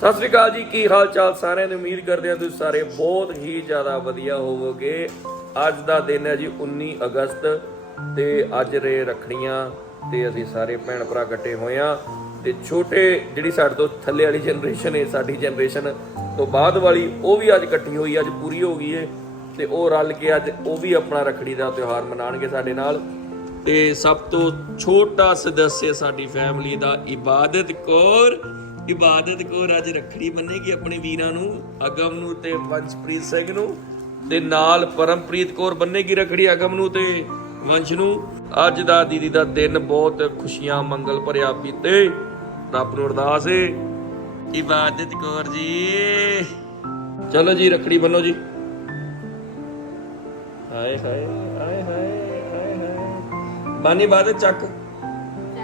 ਸਤਿ ਸ੍ਰੀ ਅਕਾਲ ਜੀ, ਕੀ ਹਾਲ ਚਾਲ ਸਾਰਿਆਂ ਨੂੰ ਉਮੀਦ ਕਰਦੇ ਹਾਂ ਤੁਸੀਂ ਸਾਰੇ ਬਹੁਤ ਹੀ ਜ਼ਿਆਦਾ ਵਧੀਆ ਹੋਵੋਗੇ। ਅੱਜ ਦਾ ਦਿਨ ਹੈ ਜੀ 19 ਅਗਸਤ ਤੇ ਅੱਜ ਰੇ ਰੱਖੜੀਆਂ ਤੇ ਅਸੀਂ ਸਾਰੇ ਭੈਣ ਭਰਾ ਇਕੱਠੇ ਹੋਏ ਆ ਤੇ ਛੋਟੇ ਜਿਹੜੀ ਸਾਡੇ ਤੋਂ ਥੱਲੇ ਵਾਲੀ ਜਨਰੇਸ਼ਨ ਹੈ, ਸਾਡੀ ਜਨਰੇਸ਼ਨ ਤੋਂ ਬਾਅਦ ਵਾਲੀ, ਉਹ ਵੀ ਅੱਜ ਇਕੱਠੀ ਹੋਈ, ਅੱਜ ਪੂਰੀ ਹੋ ਗਈ ਹੈ ਤੇ ਉਹ ਰਲ ਕੇ ਅੱਜ ਉਹ ਵੀ ਆਪਣਾ ਰੱਖੜੀ ਦਾ ਤਿਉਹਾਰ ਮਨਾਣਗੇ ਸਾਡੇ ਨਾਲ। ਤੇ ਸਭ ਤੋਂ ਛੋਟਾ ਸਦੱਸ ਸਾਡੀ ਫੈਮਿਲੀ ਦਾ, ਇਬਾਦਤ ਕੌਰ। ਇਬਾਦਤ ਕੌਰ ਅੱਜ ਰੱਖੜੀ ਬੰਨੇਗੀ ਆਪਣੇ ਵੀਰਾਂ ਨੂੰ, ਅਗਮ ਨੂੰ ਤੇ ਵੰਸ਼ਪ੍ਰੀਤ ਸਿੰਘ ਨੂੰ ਤੇ ਨਾਲ ਪਰਮਪ੍ਰੀਤ ਕੌਰ ਬੰਨੇਗੀ ਰੱਖੜੀ ਅਗਮ ਨੂੰ ਤੇ ਵੰਸ਼ ਨੂੰ। ਅੱਜ ਦਾ ਦੀਦੀ ਦਾ ਦਿਨ ਬਹੁਤ ਖੁਸ਼ੀਆਂ, ਮੰਗਲ ਭਰਿਆ ਬੀਤੇ। ਰੱਬ ਨੂੰ ਅਰਦਾਸ ਏ। ਇਬਾਦਤ ਕੌਰ ਜੀ। ਚਲੋ ਜੀ, ਰੱਖੜੀ ਬੰਨੋ ਜੀ। ਹਾਏ ਹਾਏ ਹਾਏ ਹਾਏ ਹਾਏ ਹਾਏ। ਬਾਨੀ ਬਾਦਤ ਚੱਕ।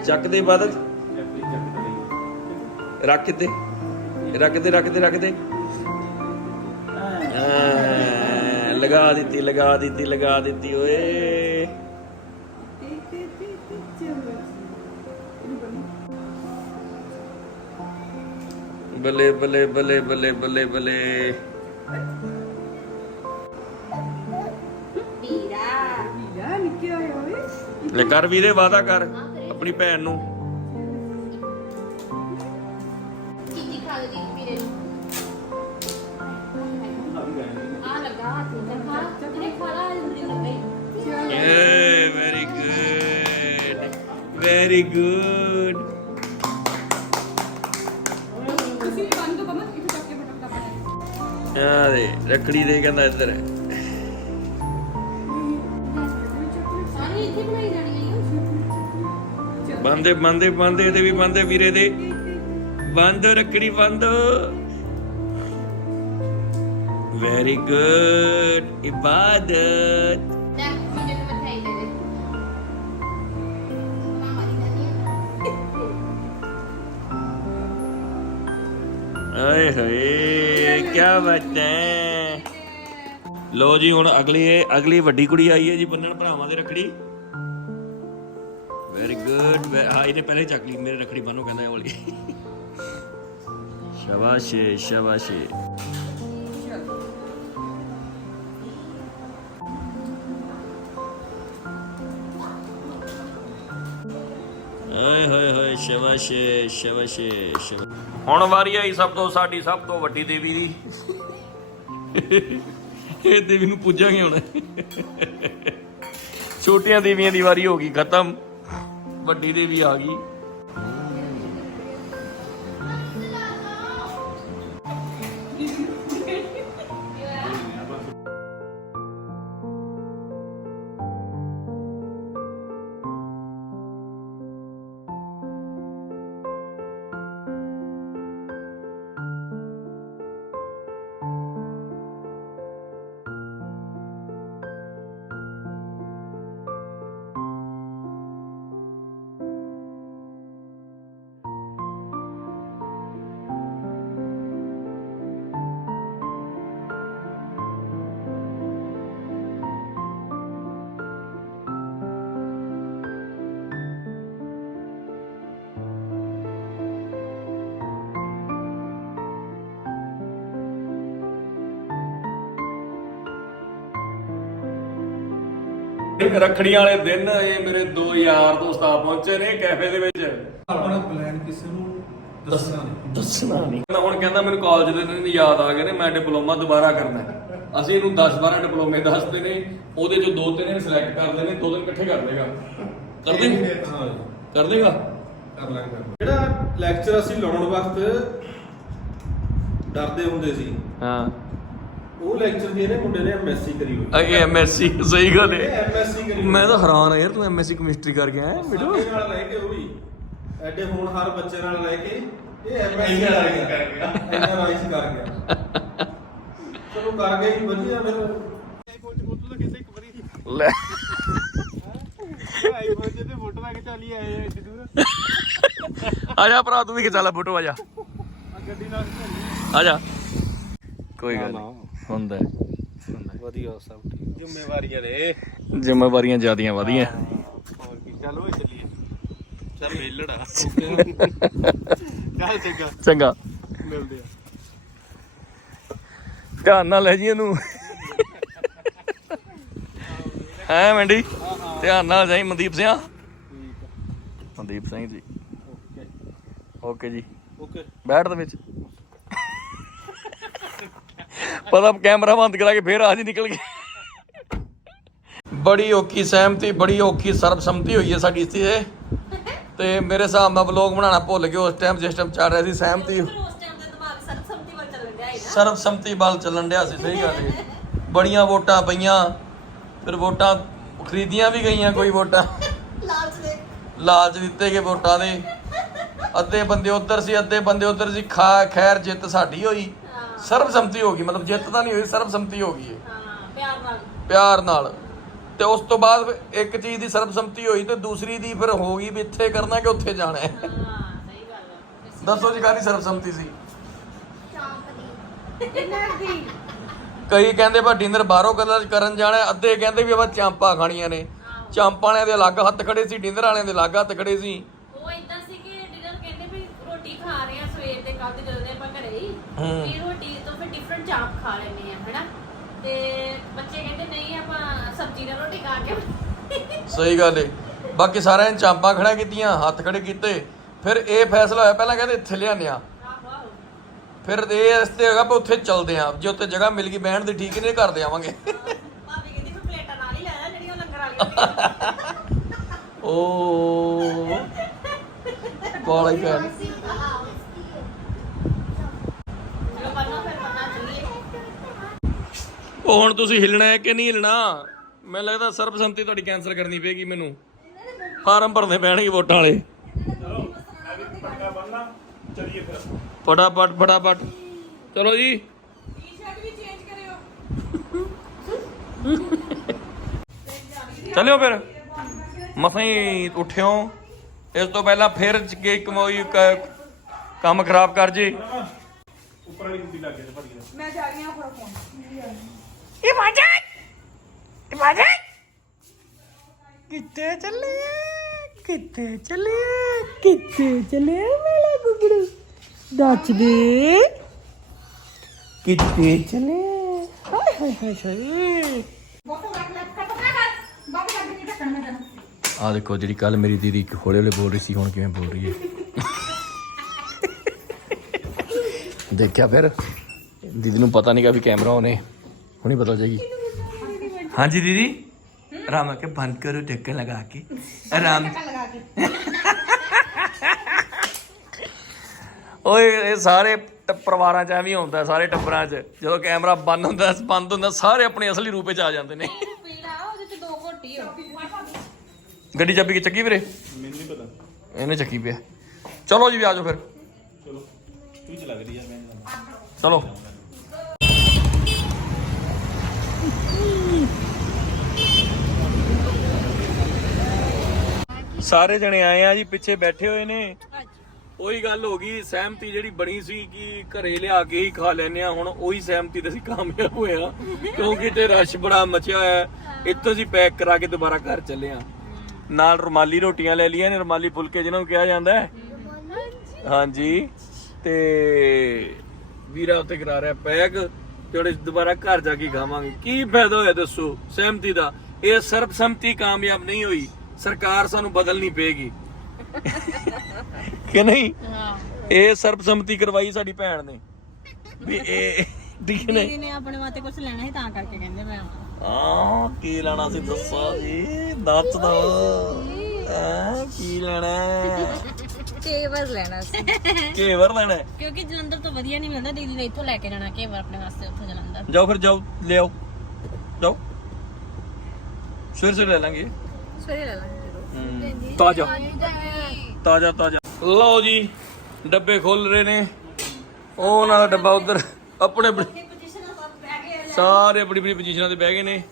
ਚੱਕ ਦੇ ਬਾਦਤ। ਰੱਖ ਤੇ ਰੱਖ ਦੇ ਰੱਖ ਦੇ ਰੱਖ ਦੇ ਐਂ, ਲਗਾ ਦਿੱਤੀ ਲਗਾ ਦਿੱਤੀ ਲਗਾ ਦਿੱਤੀ ਓਏ। ਬੱਲੇ ਬੱਲੇ ਬੱਲੇ ਬੱਲੇ ਬੱਲੇ ਬੱਲੇ। ਵੀਰਾ। ਨਿੱਕੇ ਹੋਏ ਹੋਏ ਲੈ ਕਰ ਵੀਰੇ ਵਾਦਾ ਕਰ ਆਪਣੀ ਭੈਣ ਨੂੰ। ਚੀਜੀ ਵੀਰੇ ਆ ਲੱਗਾ ਹੱਥ ਤੇ ਖਾ ਤੇਰੇ ਖਾ ਲਾ ਲੱਗੇ ਏ ਵੈਰੀ ਗੁੱਡ ਵੈਰੀ ਗੁੱਡ ਤੁਸੀਂ ਬੰਦ ਤੋਂ ਬੰਦ ਇੱਥੇ ਚੱਕ ਕੇ ਫਟਕਦਾ ਪਾਇਆ ਆ ਦੇ ਰੱਖੜੀ ਦੇ ਕਹਿੰਦਾ ਇੱਧਰ। ਹੈ ਬੰਦੇ ਬੰਦੇ ਬੰਦੇ ਇਹਦੇ ਵੀ, ਬੰਦੇ ਵੀਰੇ ਦੇ। ਬੰਦ ਰੱਖੜੀ ਬੰਦ। Very good Ibadat. ਆਏ ਹਾਏ ਕੀ ਬਾਤ ਹੈ। ਲੋ ਜੀ ਹੁਣ ਅਗਲੀ ਇਹ ਅਗਲੀ ਵੱਡੀ ਕੁੜੀ ਆਈ ਹੈ ਜੀ ਬੰਨਣ ਭਰਾਵਾਂ ਦੇ ਰੱਖੜੀ। ਵੈਰੀ ਗੁੱਡ ਹਾਂ ਇਹਨੇ ਪਹਿਲੇ ਚੱਕ ਲਈ ਮੇਰੇ ਰੱਖੜੀ ਬੰਨੋ ਕਹਿੰਦਾ ਇਹ ਵਾਲੀ। ਸ਼ਾਬਾਸ਼ੇ ਸ਼ਾਬਾਸ਼ੇ। ਆਏ ਹਾਏ ਹਾਏ ਸ਼ਾਬਾਸ਼ੇ ਸ਼ਾਬਾਸ਼ੇ। ਹੁਣ ਵਾਰੀ ਆਈ ਸਭ ਤੋਂ, ਸਾਡੀ ਸਭ ਤੋਂ ਵੱਡੀ ਦੇਵੀ ਦੀ। ਇਹ ਦੇਵੀ ਨੂੰ ਪੁੱਜਾਂਗੇ ਹੁਣ। ਛੋਟੀਆਂ ਦੇਵੀਆਂ ਦੀ ਵਾਰੀ ਹੋ ਗਈ, ਖਤਮ। ਵੱਡੀ ਦੇਵੀ ਆ ਗਈ। ਰੱਖੜੀਆਂ ਵਾਲੇ ਦਿਨ ਇਹ ਮੇਰੇ ਦੋ ਯਾਰ ਦੋਸਤ ਆ ਪਹੁੰਚੇ ਨੇ ਕੈਫੇ ਦੇ ਵਿੱਚ। ਆਪਣਾ ਪਲਾਨ ਕਿਸੇ ਨੂੰ ਦੱਸਣਾ ਨਹੀਂ। ਦੱਸਣਾ ਨਹੀਂ। ਹੁਣ ਕਹਿੰਦਾ ਮੈਨੂੰ ਕਾਲਜ ਦੇ ਦਿਨ ਯਾਦ ਆ ਗਏ ਨੇ ਮੈਂ ਡਿਪਲੋਮਾ ਦੁਬਾਰਾ ਕਰਨਾ ਹੈ। ਅਸੀਂ ਇਹਨੂੰ 10 12 ਡਿਪਲੋਮੇ ਦੱਸਦੇ ਨੇ ਉਹਦੇ ਚੋਂ ਦੋ ਤਿੰਨ ਸਿਲੈਕਟ ਕਰਦੇ ਨੇ ਦੋ ਦਿਨ ਇਕੱਠੇ ਕਰ ਦੇਗਾ ਕਰ ਦੇ ਹਾਂ ਜੀ, ਕਰ ਦੇਗਾ ਕਰ ਲਾਂਗੇ ਕਰ ਲਾਂਗੇ। ਜਿਹੜਾ ਲੈਕਚਰ ਅਸੀਂ ਲਾਉਣ ਵਕਤ ਡਰਦੇ ਹੁੰਦੇ ਸੀ ਹਾਂ। ਉਹ ਲੈਕਚਰ ਦੀ ਇਹਨੇ ਮੁੰਡੇ ਨੇ ਐਮਐਸਸੀ ਕਰੀ ਹੋਈ। ਅਗੇ ਐਮਐਸਸੀ ਸਹੀ ਗੱਲ ਹੈ ਐਮਐਸਸੀ ਕਰੀ ਹੋਈ। ਮੈਂ ਤਾਂ ਹੈਰਾਨ ਆ ਯਾਰ ਤੂੰ ਐਮਐਸਸੀ ਕੈਮਿਸਟਰੀ ਕਰਕੇ ਆਇਆ ਬਿਟੂ ਸਾਡੇ ਨਾਲ ਰਹਿ ਕੇ ਉਹ ਵੀ ਐਡੇ ਹੋਣਹਾਰ ਬੱਚੇ ਨਾਲ ਰਹਿ ਕੇ ਇਹ ਐਮਐਸਸੀ ਕਰ ਗਿਆ। ਐਨਆਰਆਈਸ ਕਰ ਗਿਆ। ਚਲੋ ਕਰ ਗਏ ਜੀ ਵਧੀਆ ਫਿਰ। ਆਈਫੋਨ ਚ ਫੋਟੋ ਤਾਂ ਕਿਤੇ ਇੱਕ ਵਾਰੀ ਲੈ। ਆਈਫੋਨ ਚ ਤੇ ਫੋਟੋ ਲਾ ਕੇ ਚੱਲੀ ਆਏ ਆ ਜਾ ਭਰਾ ਤੂੰ ਵੀ ਖਿਚਾ ਲੈ ਫੋਟੋ ਆ ਜਾ। ਆ ਗੱਡੀ ਨਾਲ ਆ ਜਾ। ਕੋਈ ਗੱਲ ਨਹੀਂ ਹੁੰਦਾ ਹੈ। ਵਧੀਆ ਸਭ ਠੀਕ। ਜ਼ਿੰਮੇਵਾਰੀਆਂ ਨੇ। ਜ਼ਿੰਮੇਵਾਰੀਆਂ ਜ਼ਿਆਦੀਆਂ ਵਧੀਆਂ। ਹੋਰ ਕੀ ਚੱਲ ਓਏ ਚੱਲੀਏ। ਚੱਲ ਵੇਲੜਾ ਚੱਲ ਚੰਗਾ। ਚੰਗਾ। ਮਿਲਦੇ ਆ। ਧਿਆਨ ਨਾਲ ਲੈ ਜੀ ਇਹਨੂੰ। ਹੈ ਮੰਡੀ? ਧਿਆਨ ਨਾਲ ਜਾਈ ਮਨਦੀਪ ਸਿੰਘ ਠੀਕ ਆ। ਮਨਦੀਪ ਸਿੰਘ ਜੀ। ਓਕੇ। ਓਕੇ ਜੀ। ਓਕੇ। ਬੈਠ ਦੇ ਵਿੱਚ। ਪਤਾ ਕੈਮਰਾ ਬੰਦ ਕਰਾ ਕੇ ਫੇਰ ਆਜ ਨਿਕਲ ਗਿਆ ਬੜੀ ਔਖੀ ਸਹਿਮਤੀ ਬੜੀ ਔਖੀ ਸਰਬਸੰਮਤੀ ਹੋਈ ਹੈ ਸਾਡੀ ਇਸ ਤੇ ਤੇ ਮੇਰੇ ਹਿਸਾਬ ਨਾਲ ਵਲੋਗ ਬਣਾਉਣਾ ਭੁੱਲ ਗਏ ਉਸ ਟਾਈਮ ਜਿਸ ਟਾਈਮ ਚੱਲ ਰਿਹਾ ਸੀ ਸਹਿਮਤੀ। ਉਸ ਟਾਈਮ ਤੇ ਦਿਮਾਗ ਸਰਬਸੰਮਤੀ ਵੱਲ ਚੱਲ ਰਿਹਾ ਹੈ ਨਾ। ਸਰਬਸੰਮਤੀ ਵੱਲ ਚੱਲਣ ਡਿਆ ਸੀ ਸਹੀ ਗੱਲ ਹੈ ਬੜੀਆਂ ਵੋਟਾਂ ਪਈਆਂ ਫਿਰ ਵੋਟਾਂ ਖਰੀਦੀਆਂ ਵੀ ਗਈਆਂ ਕੋਈ ਵੋਟਾਂ। ਲਾਲਚ ਦੇ। ਲਾਲਚ ਦਿੱਤੇ ਗਏ ਵੋਟਾਂ ਦੇ। ਅੱਧੇ ਬੰਦੇ ਉੱਧਰ ਸੀ ਅੱਧੇ ਬੰਦੇ ਉੱਧਰ ਸੀ ਖਾ ਖੈਰ ਜਿੱਤ ਸਾਡੀ ਹੋਈ। ਸਰਬਸੰਮਤੀ ਹੋ ਗਈ ਮਤਲਬ ਜਿੱਤ ਤਾਂ ਨਹੀਂ ਹੋਈ ਸਰਬਸੰਮਤੀ ਹੋ ਗਈ ਹੈ ਹਾਂ ਪਿਆਰ ਨਾਲ। ਪਿਆਰ ਨਾਲ। ਤੇ ਉਸ ਤੋਂ ਬਾਅਦ ਫਿਰ ਇੱਕ ਚੀਜ਼ ਦੀ ਸਰਬਸੰਮਤੀ ਹੋਈ ਤੇ ਦੂਸਰੀ ਦੀ ਫਿਰ ਹੋ ਗਈ ਵੀ ਇੱਥੇ ਕਰਨਾ ਕਿ ਉੱਥੇ ਜਾਣਾ ਹੈ। ਹਾਂ ਸਹੀ ਗੱਲ ਹੈ ਦੱਸੋ ਜੀ ਕਾਹਦੀ ਸਰਬਸੰਮਤੀ ਸੀ? ਕਈ ਕਹਿੰਦੇ ਬਾ ਡਿਨਰ ਬਾਹਰੋਂ ਕਲਰ ਕਰਨ ਜਾਣਾ ਹੈ, ਅੱਧੇ ਕਹਿੰਦੇ ਵੀ ਆਪਾਂ ਚਾਂਪਾਂ ਖਾਣੀਆਂ ਨੇ। ਚਾਂਪਾਂ ਵਾਲਿਆਂ ਦੇ ਅਲੱਗ ਹੱਥ ਖੜੇ ਸੀ ਡਿਨਰ ਵਾਲਿਆਂ ਦੇ ਅਲੱਗ ਹੱਥ ਖੜੇ ਸੀ ਉਹ ਇਦਾਂ ਸੀ ਕਿ ਡਿਨਰ ਕਹਿੰਦੇ ਵੀ ਰੋਟੀ ਖਾ ਰਹੇ ਆ ਸਵੇਰ ਦੇ ਕੱਲ ਤੇ ਜਦੋਂ ਦੇ ਆਪਾਂ ਘਰੇ ਹੀ। ਵੀ ਰੋਟੀ ਤੋਂ ਫਿਰ ਡਿਫਰੈਂਟ ਚਾਪ ਖਾ ਲੈਣੇ ਆ ਹੈਨਾ? ਤੇ ਬੱਚੇ ਕਹਿੰਦੇ ਨਹੀਂ ਆਪਾਂ ਸਬਜ਼ੀ ਨਾਲ ਰੋਟੀ ਖਾ ਕੇ ਸਹੀ ਗੱਲ ਏ। ਬਾਕੀ ਸਾਰਿਆਂ ਨੇ ਚਾਂਪਾਂ ਖੜਾ ਕੀਤੀਆਂ ਹੱਥ ਖੜੇ ਕੀਤੇ। ਫਿਰ ਇਹ ਫੈਸਲਾ ਹੋਇਆ ਪਹਿਲਾਂ ਕਹਿੰਦੇ ਇੱਥੇ ਲਿਆਨੇ ਆ ਆਹੋ ਆਹੋ। ਫਿਰ ਇਹ ਇਸ ਤੇ ਹੈਗਾ ਵੀ ਉੱਥੇ ਚੱਲਦੇ ਆ ਜੇ ਉੱਥੇ ਜਗ੍ਹਾ ਮਿਲ ਗਈ ਬਹਿਣ ਦੀ ਠੀਕ ਨਹੀਂ ਕਰਦੇ ਆਵਾਂਗੇ। ਭਾਬੀ ਕਹਿੰਦੀ ਮੈਂ ਪਲੇਟਾਂ ਨਾਲ ਹੀ ਲੈ ਜਿਹੜੀਆਂ ਉਹ ਲੰਗਰ ਵਾਲੀਆਂ ਓ। ਬਾਲਾ ਹੀ ਫੈਨ ਜੋ ਬੰਨਾ ਫਿਰ ਬੰਨਾ ਚੱਲੀਏ ਉਹ ਹੁਣ ਤੁਸੀਂ ਹਿੱਲਣਾ ਹੈ ਕਿ ਨਹੀਂ ਹਿੱਲਣਾ? ਮੈਨੂੰ ਲੱਗਦਾ ਸਰਬਸੰਮਤੀ ਤੁਹਾਡੀ ਕੈਂਸਲ ਕਰਨੀ ਪਏਗੀ ਮੈਨੂੰ। ਫਾਰਮ ਭਰਨੇ ਪੈਣਗੇ ਵੋਟਾਂ ਵਾਲੇ। ਫਿਰ ਫਟਾਫਟ ਫਟਾਫਟ। ਚਲੋ ਜੀ। ਚਲਿਓ ਫਿਰ। ਮਸਾਂ ਉੱਠਿਓ। ਇਸ ਤੋਂ ਪਹਿਲਾਂ ਫਿਰ ਕੇ ਕਮਾਈ ਕੰਮ ਖਰਾਬ ਕਰ ਜੇ। ਉੱਪਰ ਵਾਲੀ ਗੁੱਡੀ ਲੱਗ ਗਈ ਭੜੀ ਮੈਂ ਜਾ ਰਹੀ ਹਾਂ ਫੋਨ। ਫੋਨ ਕਿੱਥੇ ਚੱਲੇ ਕਿੱਥੇ ਚੱਲੇ ਕਿੱਥੇ ਚੱਲੇ ਮੇਲਾ ਗੁੱਗੜੂ? ਦੱਸ ਕਿੱਥੇ ਚੱਲੇ ਹਾਏ ਹਾਏ ਹਾਏ ਹਾਏ। ਆ ਦੇਖੋ, ਜਿਹੜੀ ਕੱਲ ਮੇਰੀ ਦੀਦੀ ਹੌਲੇ ਹੌਲੇ ਬੋਲ ਰਹੀ ਸੀ, ਹੁਣ ਕਿਵੇਂ ਬੋਲ ਰਹੀ ਹੈ? ਦੇਖਿਆ ਫਿਰ। ਦੀਦੀ ਨੂੰ ਪਤਾ ਨਹੀਂਗਾ ਵੀ ਕੈਮਰਾ ਉਹਨੇ ਹੁਣੀ ਪਤਾ ਜਾਏਗੀ। ਹਾਂਜੀ ਦੀਦੀ। ਆਰਾਮ ਕੇ ਬੰਦ ਕਰੋ ਢੱਕਣ ਲਗਾ ਕੇ। ਆਰਾਮ। ਲਗਾ ਕੇ ਓਏ ਇਹ ਸਾਰੇ ਟ- ਪਰਿਵਾਰਾਂ ਚ ਐਵੇਂ ਹੀ ਹੁੰਦਾ ਸਾਰੇ ਟੱਬਰਾਂ ਚ। ਜਦੋਂ ਕੈਮਰਾ ਬੰਦ ਹੁੰਦਾ ਬੰਦ ਹੁੰਦਾ ਸਾਰੇ ਆਪਣੇ ਅਸਲੀ ਰੂਪ ਵਿੱਚ ਆ ਜਾਂਦੇ ਨੇ। ਪੀਲਾ ਉਹਦੇ ਚ ਦੋ ਘੋਟੀ ਹੋ ਗੱਡੀ ਚਾਬੀ ਕਿ ਚੱਕੀ ਵੀਰੇ? ਮੈਨੂੰ ਨਹੀਂ ਪਤਾ। ਇਹਨੇ ਚੱਕੀ ਪਿਆ। ਚਲੋ ਜੀ ਵੀ ਆਜੋ ਫਿਰ। ਚਲੋ। ਤੂੰ ਚਲਾ ਗਈ ਯਾਰ ਮੈਂ ਚਲੋ। ਸਾਰੇ ਜਣੇ ਆਏ ਆ ਜੀ ਪਿੱਛੇ ਬੈਠੇ ਹੋਏ ਨੇ। ਉਹੀ ਗੱਲ ਹੋ ਗਈ ਸਹਿਮਤੀ ਜਿਹੜੀ ਬਣੀ ਸੀ ਕਿ ਘਰੇ ਲਿਆ ਕੇ ਹੀ ਖਾ ਲੈਨੇ ਆ ਹੁਣ ਉਹੀ ਸਹਿਮਤੀ ਤੇ ਅਸੀਂ ਕਾਮਯਾਬ ਹੋਏ ਆ ਕਿਉਂਕਿ ਤੇ ਰਸ਼ ਬੜਾ ਮਚਿਆ ਹੋਇਆ ਹੈ। ਇੱਥੋਂ ਅਸੀਂ ਪੈਕ ਕਰਾ ਕੇ ਦੁਬਾਰਾ ਘਰ ਚੱਲੇ ਆ। ਨਾਲ ਰੁਮਾਲੀ ਰੋਟੀਆਂ ਲੈ ਲਈਆਂ ਨੇ ਰੁਮਾਲੀ ਫੁਲਕੇ ਜਿਹਨਾਂ ਨੂੰ ਕਿਹਾ ਜਾਂਦਾ ਹੈ। ਹਾਂਜੀ। ਤੇ ਵੀਰਾ ਉੱਤੇ ਕਰਾ ਰਿਹਾ ਪੈਕ। ਜਿਹੜੇ ਦੁਬਾਰਾ ਘਰ ਜਾ ਕੇ ਖਾਵਾਂਗੇ। ਕੀ ਫਾਇਦਾ ਹੋਇਆ ਦੱਸੋ? ਸਹਿਮਤੀ ਦਾ। ਇਹ ਸਰਬਸੰਮਤੀ ਕਾਮਯਾਬ ਨਹੀਂ ਹੋਈ। ਸਰਕਾਰ ਸਾਨੂੰ ਬਦਲਣੀ ਪਏਗੀ। ਕਿ ਨਹੀਂ? ਹਾਂ। ਇਹ ਸਰਬਸੰਮਤੀ ਕਰਵਾਈ ਸਾਡੀ ਭੈਣ ਨੇ। ਵੀ ਇਹ ਠੀਕ ਨੇ ਨੇ ਆਪਣੇ ਵਾਸਤੇ ਕੁਝ ਲੈਣਾ ਸੀ ਤਾਂ ਕਰਕੇ ਕਹਿੰਦੇ ਮੈਂ ਆ ਕੀ ਲੈਣਾ ਸੀ ਦੱਸੋ ਜੀ? ਦੱਸ ਦੋ ਕੀ ਲੈਣਾ ਕੇਵਰ ਲੈਣਾ ਸੀ। ਕੇਵਰ ਲੈਣਾ ਹੈ? ਕਿਉਂਕਿ ਜਲੰਧਰ ਤੋਂ ਵਧੀਆ ਨਹੀਂ ਮਿਲਦਾ ਦੀਦੀ ਨੇ ਇੱਥੋਂ ਲੈ ਕੇ ਜਾਣਾ ਕੇਵਰ ਆਪਣੇ ਵਾਸਤੇ ਉੱਥੋਂ ਜਲੰਧਰ। ਜਾਓ ਫਿਰ ਜਾਓ ਲੈ ਆਓ ਜਾਓ। ਸਵੇਰ ਸਵੇਰ ਲੈ ਲਾਂਗੇ। ਸਵੇਰੇ ਲੈ ਲਾਂਗੇ ਤਾਜ਼ਾ। ਤਾਜ਼ਾ ਤਾਜ਼ਾ। ਲਓ ਜੀ ਡੱਬੇ ਖੋਲ ਰਹੇ ਨੇ। ਉਹ ਉਹਨਾਂ ਦਾ ਡੱਬਾ ਉਧਰ ਆਪਣੇ ਆਪਣੇ ਸਾਰੇ ਆਪਣੀ ਆਪਣੀ ਪੋਜੀਸ਼ਨਾਂ ਤੇ ਬਹਿ ਗਏ ਨੇ।